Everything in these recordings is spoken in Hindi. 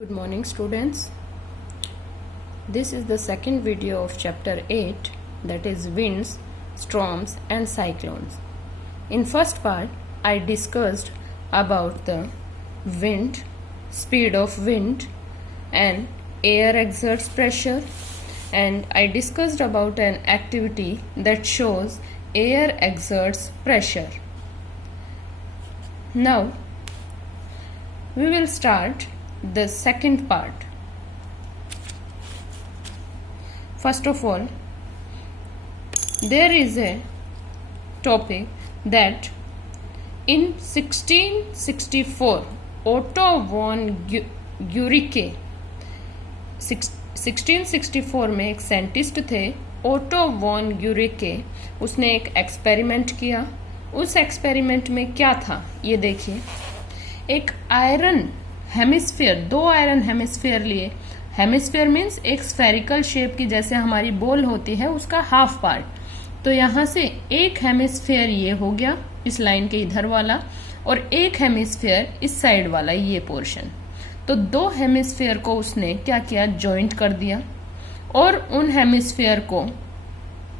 Good morning students. This is the second video of chapter 8, that is winds, storms and cyclones. In first part I discussed about the wind, speed of wind and air exerts pressure, and I discussed about an activity that shows air exerts pressure. Now we will start the second part. First of all, there is a topic that in 1664 Otto von Guericke 1664 में एक साइंटिस्ट थे ओटो वॉन ग्यूरिके, उसने एक एक्सपेरिमेंट किया। उस एक्सपेरिमेंट में क्या था ये देखिए। एक आयरन हेमिस्फीयर, दो आयरन हेमिस्फीयर लिए। हेमिस्फीयर मीन्स एक स्फेरिकल शेप की, जैसे हमारी बॉल होती है, उसका हाफ पार्ट। तो यहां से एक हेमिस्फीयर ये हो गया इस लाइन के इधर वाला, और एक हेमिस्फीयर इस साइड वाला ये पोर्शन। तो दो हेमिस्फीयर को उसने क्या किया, जॉइंट कर दिया, और उन हेमिस्फीयर को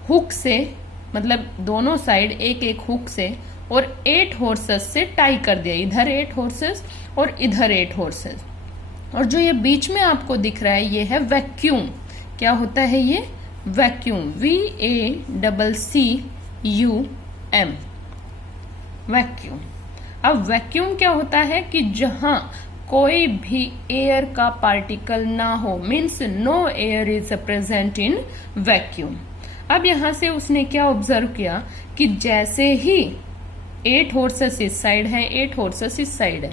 हुक से, मतलब दोनों साइड एक एक हुक से और 8 हॉर्सेस से टाई कर दिया। इधर 8 हॉर्सेस और इधर 8 हॉर्सेस। और जो ये बीच में आपको दिख रहा है ये है वैक्यूम। क्या होता है ये? Vacuum, VACCUM, vacuum. अब वैक्यूम क्या होता है कि जहां कोई भी एयर का पार्टिकल ना हो, means no air is present in vacuum. अब यहां से उसने क्या ऑब्जर्व किया कि जैसे ही 8 हॉर्सेस इस साइड है, 8 हॉर्सेस इस साइड है,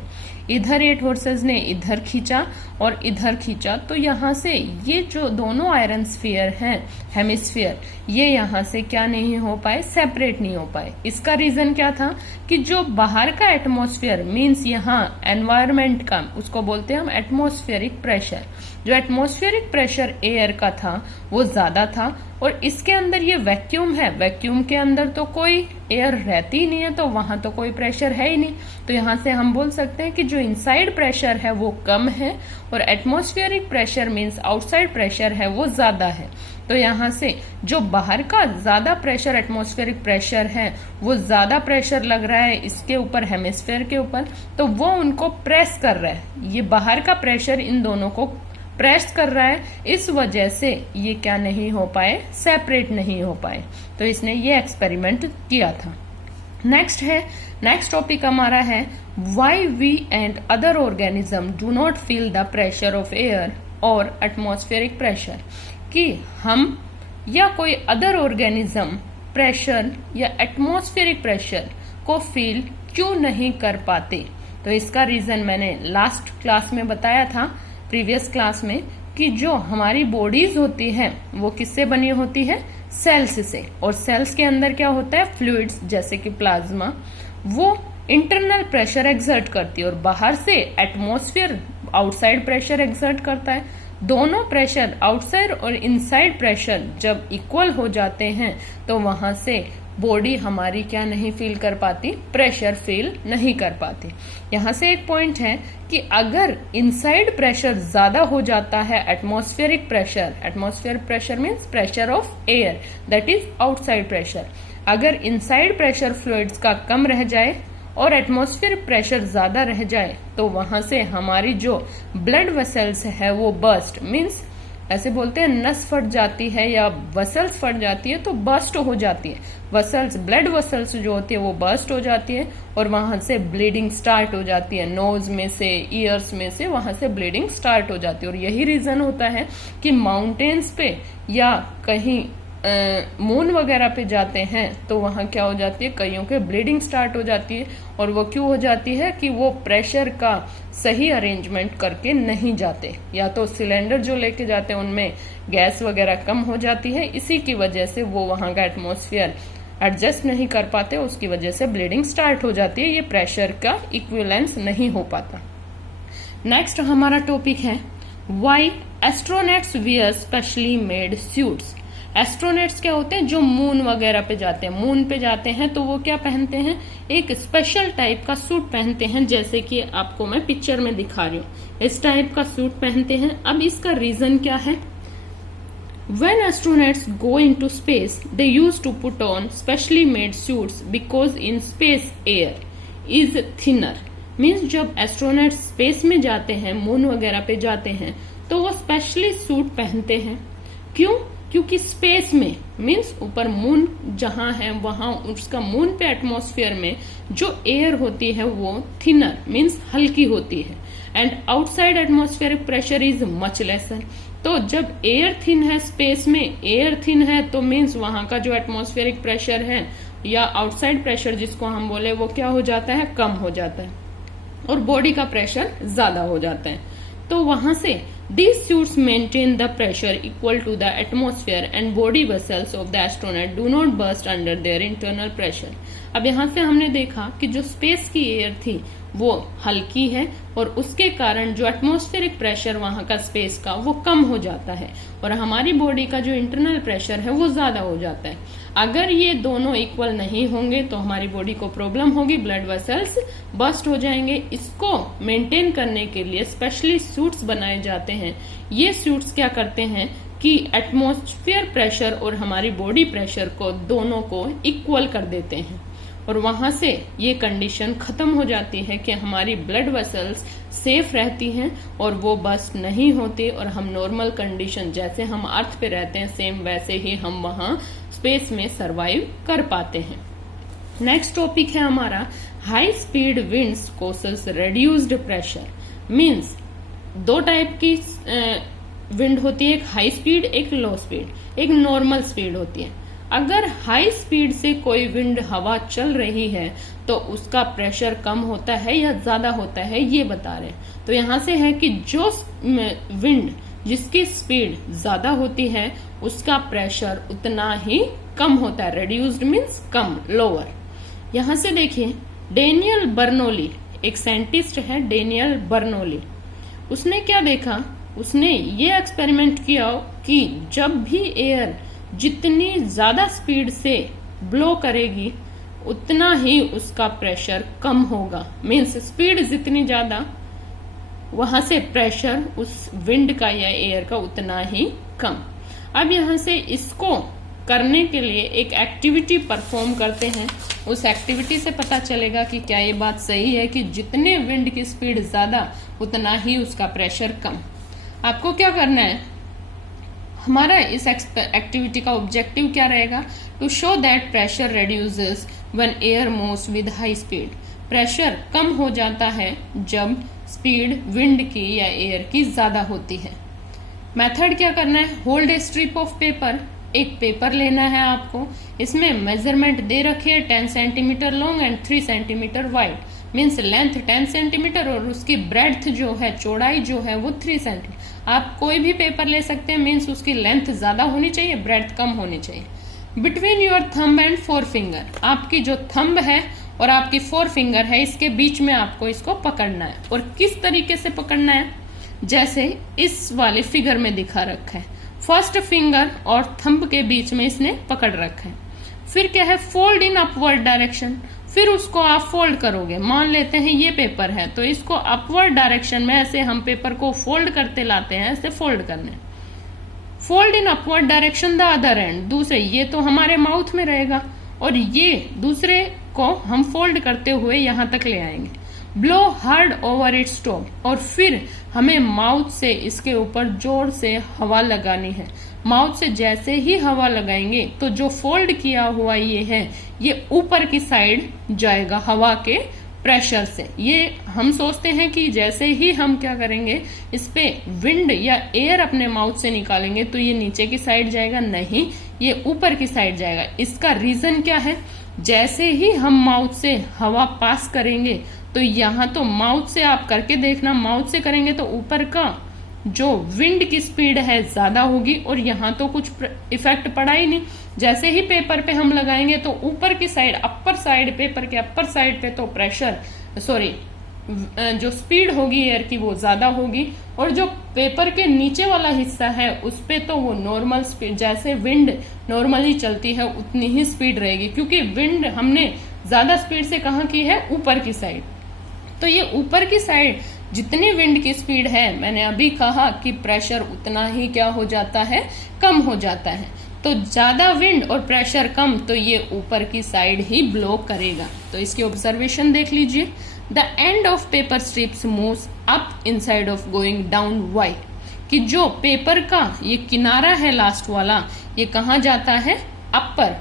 इधर 8 हॉर्सेस ने इधर खींचा और इधर खींचा, तो यहां से ये जो दोनों आयरन स्फीयर हैं, हेमिस्फीयर, ये यहां से क्या नहीं हो पाए, सेपरेट नहीं हो पाए। इसका रीजन क्या था कि जो बाहर का एटमॉस्फेयर, मीन्स यहाँ एनवायरमेंट का, उसको बोलते हैं हम एटमॉस्फेरिक प्रेशर। जो एटमॉस्फेरिक प्रेशर एयर का था वो ज्यादा था, और इसके अंदर ये वैक्यूम है। वैक्यूम के अंदर तो कोई एयर रहती ही नहीं है, तो वहां तो कोई प्रेशर है ही नहीं। तो यहां से हम बोल सकते हैं कि जो इनसाइड प्रेशर है वो कम है, और atmospheric pressure means outside pressure है वो ज्यादा है। तो यहाँ से जो बाहर का ज्यादा प्रेशर, एटमॉस्फेरिक प्रेशर है, वो ज्यादा प्रेशर लग रहा है इसके ऊपर, हेमिस्फीयर के ऊपर, तो वो उनको प्रेस कर रहा है। ये बाहर का प्रेशर इन दोनों को प्रेस कर रहा है, इस वजह से ये क्या नहीं हो पाए, सेपरेट नहीं हो पाए। तो इसने ये एक्सपेरिमेंट किया था। नेक्स्ट टॉपिक हमारा है why we and other organism do not feel the pressure of air और एटमॉस्फेरिक प्रेशर, कि हम या कोई अदर ऑर्गेनिज्म प्रेशर या एटमॉस्फेरिक प्रेशर को फील क्यों नहीं कर पाते। तो इसका रीजन मैंने लास्ट क्लास में बताया था, प्रीवियस क्लास में, कि जो हमारी बॉडीज होती हैं वो किससे बनी होती है, सेल्स से। और सेल्स के अंदर क्या होता है, फ्लूइड्स, जैसे कि प्लाज्मा, वो इंटरनल प्रेशर एक्सर्ट करती है, और बाहर से एटमॉस्फेयर आउटसाइड प्रेशर एक्सर्ट करता है। दोनों प्रेशर, आउटसाइड और इनसाइड प्रेशर, जब इक्वल हो जाते हैं तो वहां से बॉडी हमारी क्या नहीं फील कर पाती, प्रेशर फील नहीं कर पाती। यहां से एक पॉइंट है कि अगर इनसाइड प्रेशर ज्यादा हो जाता है, atmospheric pressure means pressure of air, that is outside pressure. अगर इनसाइड प्रेशर फ्लूइड्स का कम रह जाए और एटमॉस्फेरिक प्रेशर ज्यादा रह जाए, तो वहां से हमारी जो ब्लड वेसल्स है वो बर्स्ट, मीन्स ऐसे बोलते हैं नस फट जाती है या वसल्स फट जाती है, तो बर्स्ट हो जाती है। वसल्स, ब्लड वसल्स जो होती है वो बर्स्ट हो जाती है, और वहां से ब्लीडिंग स्टार्ट हो जाती है। नोज में से, ईयर्स में से वहां से ब्लीडिंग स्टार्ट हो जाती है। और यही रीजन होता है कि माउंटेन्स पे या कहीं मून वगैरह पे जाते हैं तो वहां क्या हो जाती है, कईयों के ब्लीडिंग स्टार्ट हो जाती है। और वो क्यों हो जाती है कि वो प्रेशर का सही अरेंजमेंट करके नहीं जाते, या तो सिलेंडर जो लेके जाते हैं उनमें गैस वगैरह कम हो जाती है, इसी की वजह से वो वहां का एटमॉस्फेयर एडजस्ट नहीं कर पाते, उसकी वजह से ब्लीडिंग स्टार्ट हो जाती है। ये प्रेशर का इक्विवेलेंस नहीं हो पाता। नेक्स्ट हमारा टॉपिक है why astronauts wear specially made suits. Astronauts क्या होते हैं, जो मून वगैरह पे जाते हैं, मून पे जाते हैं तो वो क्या पहनते हैं, एक स्पेशल टाइप का सूट पहनते हैं, जैसे कि आपको मैं पिक्चर में दिखा रही हूँ, इस टाइप का सूट पहनते हैं। अब इसका रीजन क्या है, When astronauts go into space, they used to put on specially made suits because in space air is thinner. Means जब एस्ट्रोनॉट्स स्पेस में जाते हैं, मून वगैरह पे जाते हैं, तो वो स्पेशली सूट पहनते हैं। क्यों? क्योंकि स्पेस में मीन्स ऊपर मून जहां है वहां उसका मून पे एटमॉस्फेयर में जो एयर होती है वो थिनर मीन्स हल्की होती है, and outside atmospheric pressure is much laser. तो जब एयर थिन है, स्पेस में एयर थिन है, तो मीन्स वहां का जो एटमॉस्फेरिक प्रेशर है या आउटसाइड प्रेशर जिसको हम बोले वो क्या हो जाता है, कम हो जाता है, और बॉडी का प्रेशर ज्यादा हो जाता है। तो वहां से these suits maintain the pressure equal to the atmosphere and body vessels of the astronaut do not burst under their internal pressure. अब यहाँ से हमने देखा कि जो स्पेस की एयर थी वो हल्की है और उसके कारण जो एटमॉस्फेरिक प्रेशर वहां का स्पेस का वो कम हो जाता है और हमारी बॉडी का जो इंटरनल प्रेशर है वो ज्यादा हो जाता है। अगर ये दोनों इक्वल नहीं होंगे तो हमारी बॉडी को प्रॉब्लम होगी, ब्लड वेसल्स बस्ट हो जाएंगे। इसको मेंटेन करने के लिए स्पेशली सूट्स बनाए जाते हैं। ये सूट्स क्या करते हैं कि एटमॉस्फेयर प्रेशर और हमारी बॉडी प्रेशर को दोनों को इक्वल कर देते हैं और वहां से ये कंडीशन खत्म हो जाती है कि हमारी ब्लड वेसल्स सेफ रहती हैं और वो बस्ट नहीं होती और हम नॉर्मल कंडीशन जैसे हम अर्थ पे रहते हैं सेम वैसे ही हम वहां स्पेस में सरवाइव कर पाते हैं। नेक्स्ट टॉपिक है हमारा high speed winds causes reduced pressure. Means दो टाइप की विंड होती है, एक हाई स्पीड एक लो स्पीड, एक नॉर्मल स्पीड होती है। अगर हाई स्पीड से कोई विंड हवा चल रही है तो उसका प्रेशर कम होता है या ज्यादा होता है ये बता रहे हैं। तो यहां से है कि जो विंड जिसकी स्पीड ज्यादा होती है उसका प्रेशर उतना ही कम होता है, रेड्यूस्ड मीन्स कम, लोअर। यहां से देखिए डेनियल बर्नौली एक साइंटिस्ट है, डेनियल बर्नौली, उसने क्या देखा, उसने ये एक्सपेरिमेंट किया कि जब भी एयर जितनी ज्यादा स्पीड से ब्लो करेगी उतना ही उसका प्रेशर कम होगा। मीन्स स्पीड जितनी ज्यादा वहां से प्रेशर उस विंड का या एयर का उतना ही कम। अब यहां से इसको करने के लिए एक एक्टिविटी परफॉर्म करते हैं। उस एक्टिविटी से पता चलेगा कि क्या ये बात सही है कि जितने विंड की स्पीड ज्यादा उतना ही उसका प्रेशर कम। आपको क्या करना है, हमारा इस एक्टिविटी का ऑब्जेक्टिव क्या रहेगा, to show that pressure reduces when air moves with high speed. Pressure कम हो जाता है जब स्पीड विंड की या एयर की ज्यादा होती है। मेथड क्या करना है, hold a strip of paper, एक पेपर लेना है आपको, इसमें मेजरमेंट दे रखी है 10 centimetre long and 3 centimetre wide, means length 10 centimetre और उसकी ब्रेड्थ जो है, चौड़ाई जो है वो 3 सेंटीमीटर। आप कोई भी पेपर ले सकते हैं, मीन्स उसकी लेंथ ज्यादा होनी चाहिए, ब्रेड्थ कम होनी चाहिए। Between your thumb and 4 finger, आपकी जो थंब है और आपकी 4 फिंगर है इसके बीच में आपको इसको पकड़ना है। और किस तरीके से पकड़ना है, जैसे इस वाले फिगर में दिखा रखा है, फर्स्ट फिंगर और थंब के बीच में इसने पकड़ रखा है। फिर क्या है, फोल्ड इन अपवर्ड डायरेक्शन, फिर उसको आप फोल्ड करोगे। मान लेते हैं ये पेपर है तो इसको अपवर्ड डायरेक्शन में ऐसे हम पेपर को फोल्ड करते लाते हैं, ऐसे फोल्ड करने। Fold in upward direction the other and, दूसरे, ये तो हमारे माउथ में रहेगा और ये दूसरे को हम फोल्ड करते हुए यहां तक ले आएंगे। Blow hard over its top, और फिर हमें माउथ से इसके ऊपर जोर से हवा लगानी है। माउथ से जैसे ही हवा लगाएंगे तो जो फोल्ड किया हुआ ये है ये ऊपर की साइड जाएगा हवा के प्रेशर से। ये हम सोचते हैं कि जैसे ही हम क्या करेंगे, इस पे विंड या एयर अपने माउथ से निकालेंगे तो ये नीचे की साइड जाएगा, नहीं, ये ऊपर की साइड जाएगा। इसका रीजन क्या है, जैसे ही हम माउथ से हवा पास करेंगे तो यहाँ तो माउथ से आप करके देखना, माउथ से करेंगे तो ऊपर का जो विंड की स्पीड है ज्यादा होगी और यहाँ तो कुछ इफेक्ट पड़ा ही नहीं। जैसे ही पेपर पे हम लगाएंगे तो ऊपर की साइड, अपर साइड, पेपर के अपर साइड पे तो प्रेशर, सॉरी, जो स्पीड होगी एयर की वो ज्यादा होगी, और जो पेपर के नीचे वाला हिस्सा है उस पे तो वो नॉर्मल स्पीड, जैसे विंड नॉर्मली चलती है उतनी ही स्पीड रहेगी, क्योंकि विंड हमने ज्यादा स्पीड से कहाँ की है, ऊपर की साइड। तो ये ऊपर की साइड जितनी विंड की स्पीड है, मैंने अभी कहा कि प्रेशर उतना ही क्या हो जाता है, कम हो जाता है। तो ज्यादा विंड और प्रेशर कम, तो ये ऊपर की साइड ही ब्लो करेगा। तो इसकी ऑब्जर्वेशन देख लीजिए। The end of paper strips moves up inside of going down. Why? कि जो पेपर का ये किनारा है लास्ट वाला, ये कहाँ जाता है, अपर,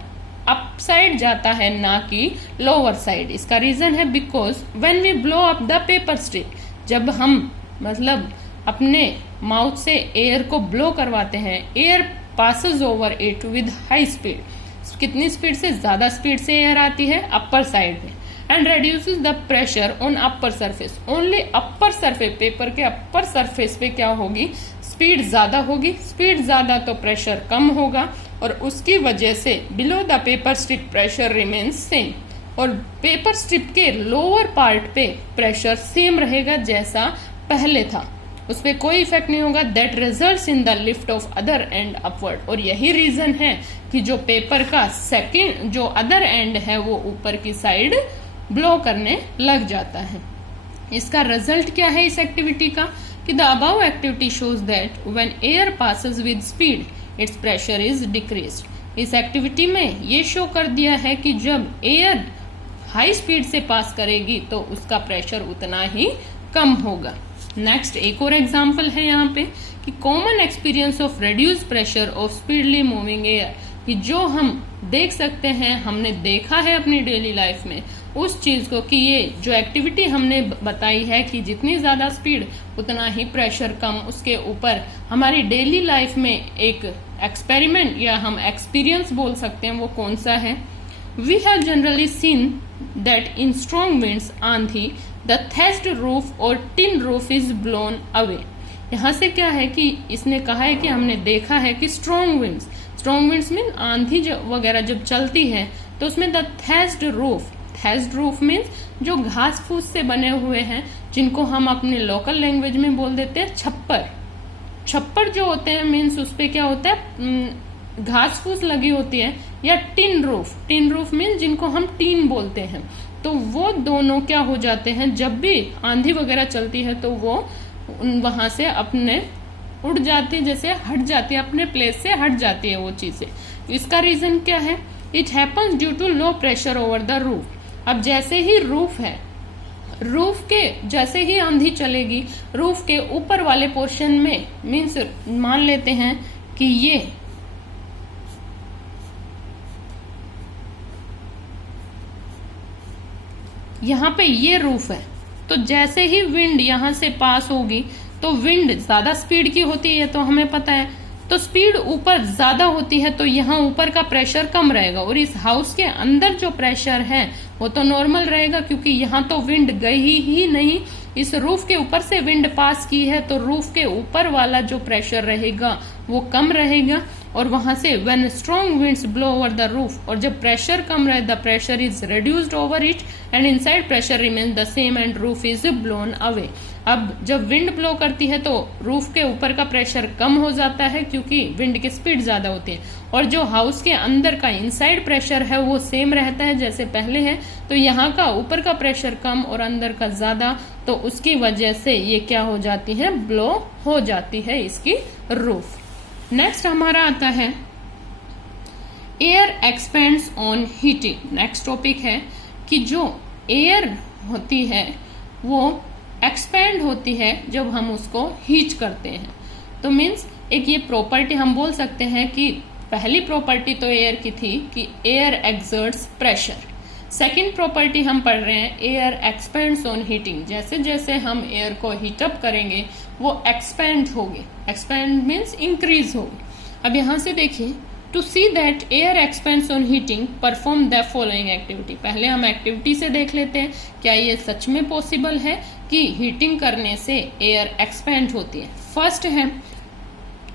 अप साइड जाता है, ना कि लोअर साइड। इसका रीजन है because when we blow up the paper strip, जब हम मतलब अपने माउथ से एयर को ब्लो करवाते हैं, air passes over it with high speed. कितनी स्पीड से, ज्यादा स्पीड से एयर आती है अपर साइड में, and reduces the pressure on upper surface. Only upper surface, paper के अपर सरफेस पे क्या होगी, स्पीड ज्यादा होगी। स्पीड ज्यादा तो प्रेशर कम होगा, और उसकी वजह से below the paper strip pressure remains same, और पेपर स्ट्रिप के लोअर पार्ट पे प्रेशर सेम रहेगा जैसा पहले था, उस पर कोई इफेक्ट नहीं होगा। That results in the lift off other and upward. और यही रीजन है कि जो पेपर का सेकेंड जो अदर एंड है वो ऊपर की साइड ब्लो करने लग जाता है। इसका रिजल्ट क्या है इस एक्टिविटी का, कि the above activity shows that when air passes with speed it's pressure is decreased. इस एक्टिविटी में ये शो कर दिया है कि जब एयर हाई स्पीड से पास करेगी तो उसका प्रेशर उतना ही कम होगा। नेक्स्ट एक और एग्जाम्पल है यहाँ पे कि common experience of reduce pressure of speedly moving air, कि जो हम देख सकते हैं, हमने देखा है अपनी डेली लाइफ में उस चीज को, कि ये जो एक्टिविटी हमने बताई है कि जितनी ज्यादा स्पीड उतना ही प्रेशर कम, उसके ऊपर हमारी डेली लाइफ में एक एक्सपेरिमेंट या हम एक्सपीरियंस बोल सकते हैं, वो कौन सा है। We have generally seen that in strong winds, आंधी, द थेस्ट रूफ और tin roof is blown away. यहाँ से क्या है कि इसने कहा है कि हमने देखा है कि स्ट्रॉन्ग विंड्स मीन आंधी वगैरह जब चलती है तो उसमें द थेस्ट रूफ मीन्स जो घास फूस से बने हुए हैं, जिनको हम अपने लोकल लैंग्वेज में बोल देते हैं छप्पर जो होते हैं, मीन्स उस पे क्या होता है, घास फूस लगी होती है। या टिन रूफ मीन्स जिनको हम टीन बोलते हैं। तो वो दोनों क्या हो जाते हैं, जब भी आंधी वगैरह चलती है तो वो वहां से अपने उड़ जाती है, जैसे हट जाती है, अपने प्लेस से हट जाती है वो चीजें। इसका रीजन क्या है, it happens due to low pressure over the roof. अब जैसे ही रूफ है, रूफ के जैसे ही आंधी चलेगी, रूफ के ऊपर वाले पोर्शन में, मीन्स मान लेते हैं कि ये यहाँ पे ये रूफ है, तो जैसे ही विंड यहाँ से पास होगी, तो विंड ज्यादा स्पीड की होती है, तो हमें पता है, तो स्पीड ऊपर ज्यादा होती है, तो यहाँ ऊपर का प्रेशर कम रहेगा, और इस हाउस के अंदर जो प्रेशर है वो तो नॉर्मल रहेगा, क्योंकि यहाँ तो विंड गई ही नहीं, इस रूफ के ऊपर से विंड पास की है, तो रूफ के ऊपर वाला जो प्रेशर रहेगा वो कम रहेगा। और वहां से when strong winds blow over the roof, और जब प्रेशर कम रहे, the pressure is reduced over it and inside pressure remains the same and roof is blown away. अब जब विंड ब्लो करती है तो रूफ के ऊपर का प्रेशर कम हो जाता है, क्योंकि विंड की स्पीड ज्यादा होती है, और जो हाउस के अंदर का इनसाइड प्रेशर है वो सेम रहता है जैसे पहले है। तो यहाँ का ऊपर का प्रेशर कम और अंदर का ज्यादा, तो उसकी वजह से ये क्या हो जाती है, ब्लो हो जाती है इसकी रूफ। नेक्स्ट हमारा आता है air expands on heating. Next topic है कि जो एयर होती है वो एक्सपेंड होती है जब हम उसको हीट करते हैं। तो मीन्स एक ये प्रॉपर्टी हम बोल सकते हैं कि पहली प्रॉपर्टी तो एयर की थी कि air exerts pressure. Second property हम पढ़ रहे हैं एयर एक्सपेंड्स ऑन हीटिंग। जैसे जैसे हम एयर को हीटअप करेंगे वो एक्सपेंड होगी, एक्सपेंड मीन्स इंक्रीज होगी। अब यहाँ से देखिए, to see that air expands on heating perform the following activity. पहले हम एक्टिविटी से देख लेते हैं क्या ये सच में पॉसिबल है कि हीटिंग करने से एयर एक्सपेंड होती है। फर्स्ट है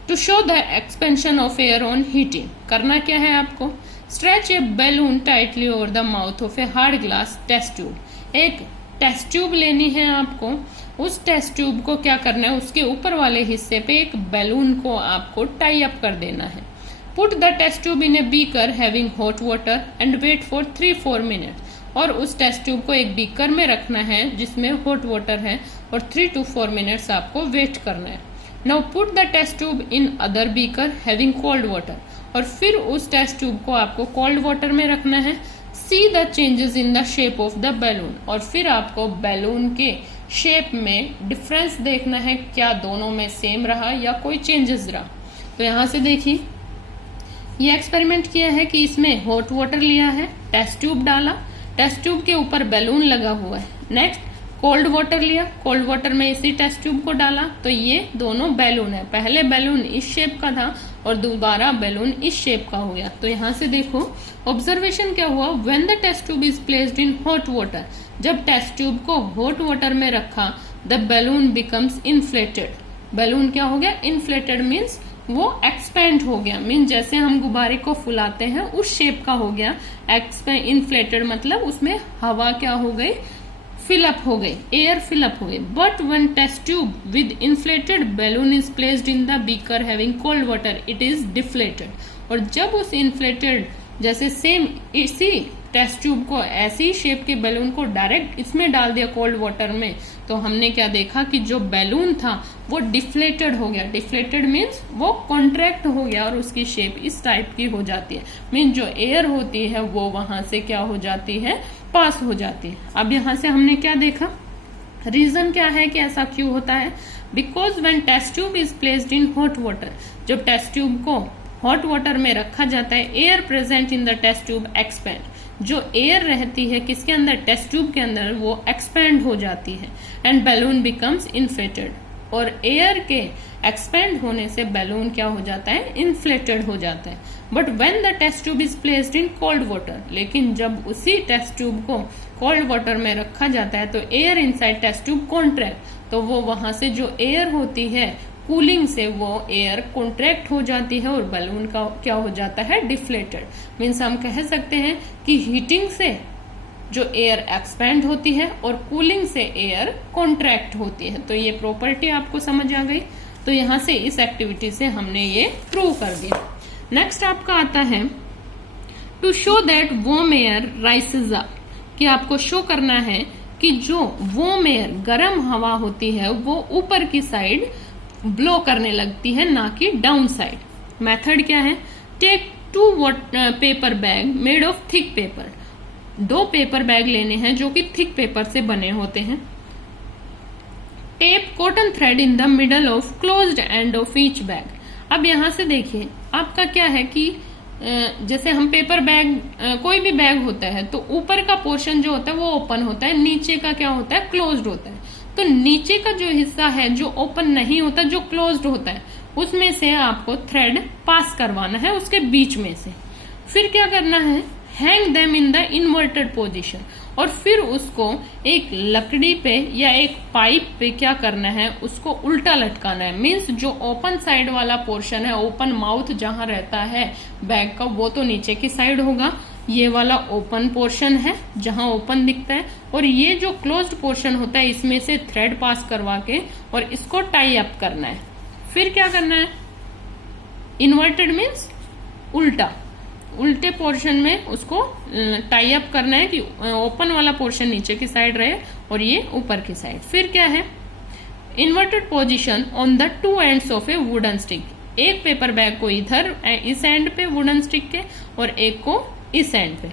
to show the expansion of air on heating. करना क्या है आपको, stretch a balloon tightly over the mouth of a hard glass test tube. एक टेस्ट ट्यूब लेनी है आपको। उस टेस्ट ट्यूब को क्या करना है, उसके ऊपर वाले हिस्से पे एक बैलून को आपको टाई अप कर देना है। Put the test tube in a beaker having hot water and wait for 3-4 minute. और उस टेस्ट ट्यूब को एक बीकर में रखना है जिसमें हॉट वाटर है और 3 to 4 मिनट्स आपको वेट करना है। Now put the test tube in other beaker having cold water. और फिर उस टेस्ट ट्यूब को आपको कोल्ड वाटर में रखना है। See the changes in the shape of the balloon. और फिर आपको बैलून के शेप में डिफरेंस देखना है, क्या दोनों में सेम रहा या कोई चेंजेस रहा। तो यहाँ से देखिए, ये एक्सपेरिमेंट किया है कि इसमें हॉट वाटर लिया है, टेस्ट ट्यूब डाला, टेस्ट ट्यूब के ऊपर बैलून लगा हुआ है। नेक्स्ट कोल्ड वाटर लिया, कोल्ड वाटर में इसी टेस्ट ट्यूब को डाला, तो ये दोनों बैलून है। पहले बैलून इस शेप का था और दोबारा बैलून इस शेप का हो गया। तो यहाँ से देखो ऑब्जर्वेशन क्या हुआ, when the test tube is placed in hot water, जब टेस्ट ट्यूब को हॉट वाटर में रखा, the balloon becomes inflated. Balloon क्या हो गया, इन्फ्लेटेड मीन्स वो एक्सपेंड हो गया, मीन जैसे हम गुब्बारे को फुलाते हैं उस शेप का हो गया। इन्फ्लेटेड मतलब उसमें हवा क्या हो गई, फिलअप हो गई, एयर फिलअप हो गई। But one test tube with inflated balloon is placed in the beaker having cold water, it is deflated. और जब उस इन्फ्लेटेड जैसे सेम इसी टेस्ट ट्यूब को ऐसी शेप के बैलून को डायरेक्ट इसमें डाल दिया कोल्ड वाटर में, तो हमने क्या देखा कि जो बैलून था वो डिफ्लेटेड हो गया। डिफ्लेटेड मीन्स वो कॉन्ट्रैक्ट हो गया और उसकी शेप इस टाइप की हो जाती है, मीन जो एयर होती है वो वहां से क्या हो जाती है, पास हो जाती है। अब यहाँ से हमने क्या देखा, रीजन क्या है कि ऐसा क्यों होता है, because when test tube is placed in hot water, जब टेस्ट ट्यूब को हॉट वाटर में रखा जाता है, air present in the test tube expand, जो एयर रहती है किसके अंदर, टेस्ट ट्यूब के अंदर, वो एक्सपेंड हो जाती है एंड बैलून बिकम्स इन्फ्लेटेड। और एयर के एक्सपेंड होने से बैलून क्या हो जाता है, इन्फ्लेटेड हो जाता है। But when the test tube is placed in cold water, लेकिन जब उसी टेस्ट ट्यूब को कोल्ड वाटर में रखा जाता है तो air inside test tube contract, तो वो वहां से जो एयर होती है कूलिंग से वो एयर कॉन्ट्रैक्ट हो जाती है और बैलून का क्या हो जाता है, डिफ्लेटेड। मीन्स हम कह सकते हैं कि हीटिंग से जो एयर एक्सपेंड होती है और कूलिंग से एयर कॉन्ट्रैक्ट होती है। तो ये प्रॉपर्टी आपको समझ आ गई। तो यहाँ से इस एक्टिविटी से हमने ये प्रूव कर दिया। नेक्स्ट आपका आता है to show that warm air rises up, कि आपको शो करना है कि जो वार्म एयर गर्म हवा होती है वो ऊपर की साइड ब्लो करने लगती है, ना कि डाउन साइड। मेथड क्या है, take 2 paper bag made of thick paper, 2 paper bag लेने हैं जो कि थिक पेपर से बने होते हैं। Tape cotton thread in the middle of closed end of each bag. अब यहाँ से देखिए आपका क्या है कि जैसे हम पेपर बैग, कोई भी बैग होता है तो ऊपर का पोर्शन जो होता है वो ओपन होता है, नीचे का क्या होता है, क्लोज्ड होता है। तो नीचे का जो हिस्सा है जो ओपन नहीं होता, जो क्लोज्ड होता है, उसमें से आपको थ्रेड पास करवाना है उसके बीच में से। फिर क्या करना है, hang them in the inverted position, और फिर उसको एक लकड़ी पे या एक पाइप पे क्या करना है, उसको उल्टा लटकाना है। मीन्स जो ओपन साइड वाला पोर्शन है, ओपन माउथ जहां रहता है बैग का, वो तो नीचे की साइड होगा। ये वाला ओपन पोर्शन है जहां ओपन दिखता है, और ये जो क्लोज्ड पोर्शन होता है इसमें से थ्रेड पास करवा के और इसको टाई अप करना है। फिर क्या करना है, इन्वर्टेड मीन्स उल्टा, उल्टे पोर्शन में उसको टाई अप करना है कि ओपन वाला पोर्शन नीचे की साइड रहे और ये ऊपर की साइड। फिर क्या है, inverted position on the 2 ends of A wooden stick, एक पेपर बैग को इधर इस एंड पे वुडन स्टिक के और एक को इस एंड पे।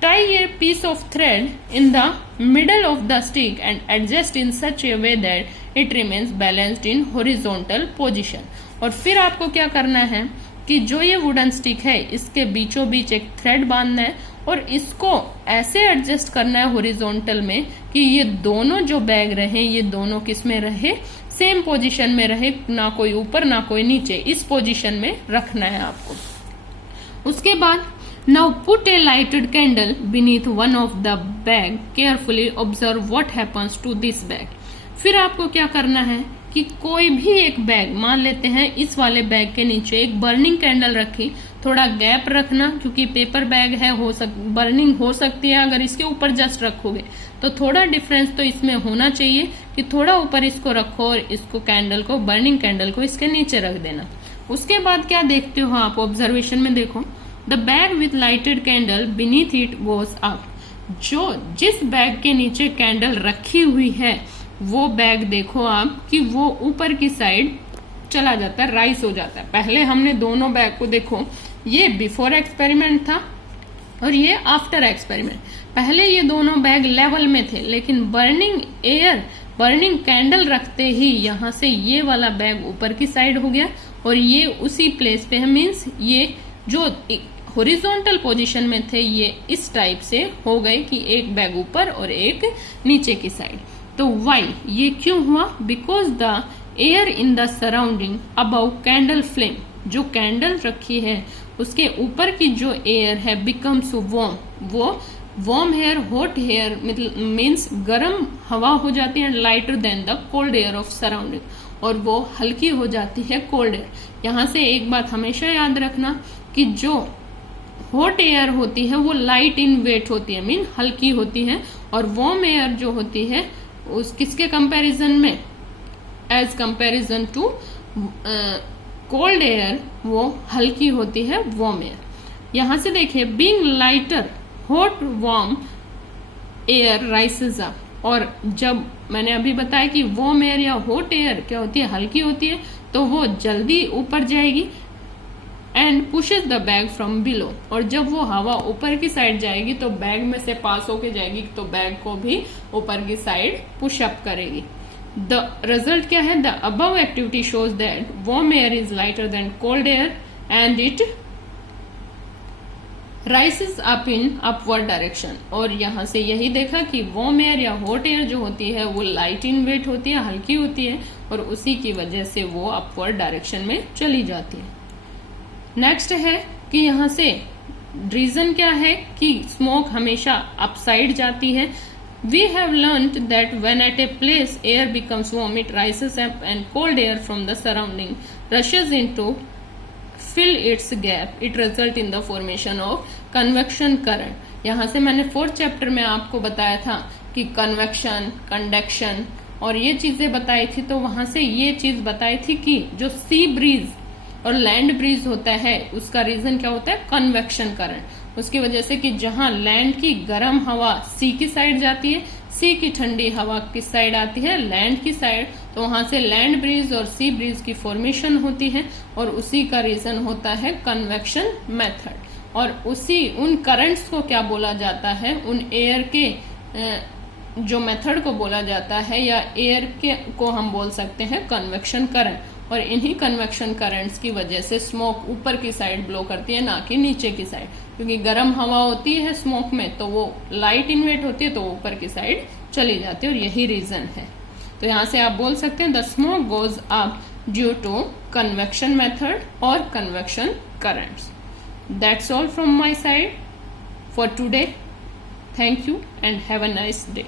Tie a piece of thread in the middle of the stick and adjust in such a way that it remains balanced in horizontal position. और फिर आपको क्या करना है कि जो ये वुडन स्टिक है इसके बीचों बीच एक थ्रेड बांधना है और इसको ऐसे एडजस्ट करना है हॉरिजॉन्टल में कि ये दोनों जो बैग रहे, ये दोनों किस में रहे, सेम पोजीशन में रहे, ना कोई ऊपर ना कोई नीचे, इस पोजीशन में रखना है आपको। उसके बाद now put a lighted candle beneath one of the bag, carefully observe what happens to this bag. फिर आपको क्या करना है कि कोई भी एक बैग, मान लेते हैं इस वाले बैग के नीचे एक बर्निंग कैंडल रखी, थोड़ा गैप रखना क्योंकि पेपर बैग है, बर्निंग हो सकती है अगर इसके ऊपर जस्ट रखोगे तो थोड़ा डिफरेंस तो इसमें होना चाहिए कि थोड़ा ऊपर इसको रखो और इसको कैंडल को, बर्निंग कैंडल को इसके नीचे रख देना। उसके बाद क्या देखते हो आप, ऑब्जर्वेशन में देखो, the bag with lighted candle beneath it goes up. जो जिस बैग के नीचे कैंडल रखी हुई है वो बैग देखो आप कि वो ऊपर की साइड चला जाता है, राइज हो जाता है। पहले हमने दोनों बैग को देखो, ये बिफोर एक्सपेरिमेंट था और ये आफ्टर एक्सपेरिमेंट। पहले ये दोनों बैग लेवल में थे, लेकिन बर्निंग कैंडल रखते ही यहां से ये वाला बैग ऊपर की साइड हो गया और ये उसी प्लेस पे है। मीन्स ये जो हॉरिजॉन्टल पोजीशन में थे ये इस टाइप से हो गए कि एक बैग ऊपर और एक नीचे की साइड। तो वाई, ये क्यों हुआ? Because the air in the surrounding above candle flame, जो कैंडल रखी है उसके ऊपर की जो एयर है बिकम्स वार्म, वो warm air, hot air means गर्म हवा हो जाती है, lighter than the cold air of surrounding, और वो हल्की हो जाती है कोल्ड एयर। यहाँ से एक बात हमेशा याद रखना कि जो हॉट एयर होती है वो लाइट इन वेट होती है, मीन हल्की होती है, और वार्म एयर जो होती है उस किसके कंपैरिजन में, as comparison to cold air, वो हल्की होती है वार्म एयर। यहां से देखिए, being lighter hot warm air rises up, और जब मैंने अभी बताया कि वार्म एयर या हॉट एयर क्या होती है, हल्की होती है, तो वो जल्दी ऊपर जाएगी and pushes the bag from below, और जब वो हवा ऊपर की साइड जाएगी तो बैग में से पास होके जाएगी, तो बैग को भी ऊपर की साइड पुशअप करेगी। द रिजल्ट क्या है? The above activity shows that warm air is lighter than cold air and it राइसेस up in upward direction. और यहां से यही देखा कि वार्म एयर या हॉट एयर जो होती है वो लाइट इन वेट होती है, हल्की होती है, और उसी की वजह से वो अपवर्ड डायरेक्शन में चली जाती है। नेक्स्ट है कि यहां से रीजन क्या है कि स्मोक हमेशा अपसाइड जाती है। We have learnt that when at a place air becomes warm, it rises up and cold air from the surrounding rushes into fill its gap. It results in the formation of convection current. यहाँ से मैंने 4th चैप्टर में आपको बताया था कि कन्वेक्शन, कंडक्शन और ये चीजें बताई थी, तो वहां से ये चीज बताई थी कि जो सी ब्रीज और लैंड ब्रीज होता है उसका रीजन क्या होता है? Convection current. उसकी वजह से कि जहां लैंड की गर्म हवा सी की साइड जाती है, सी की ठंडी हवा किस साइड आती है? लैंड की साइड। तो वहां से लैंड ब्रीज और सी ब्रीज की फॉर्मेशन होती है, और उसी का रीजन होता है कन्वेक्शन मेथड। और उन करंट्स को क्या बोला जाता है? उन एयर के जो मेथड को बोला जाता है, या एयर के को हम बोल सकते हैं कन्वेक्शन करंट। और इन्हीं कन्वेक्शन करंट्स की वजह से स्मोक ऊपर की साइड ब्लो करती है, ना कि नीचे की साइड, क्योंकि गर्म हवा होती है स्मोक में तो वो लाइट इन वेट होती है, तो ऊपर की साइड चली जाती है, और यही रीजन है। तो यहां से आप बोल सकते हैं the smoke goes up due to convection method और convection currents. That's all from my side for today. Thank you and have a nice day.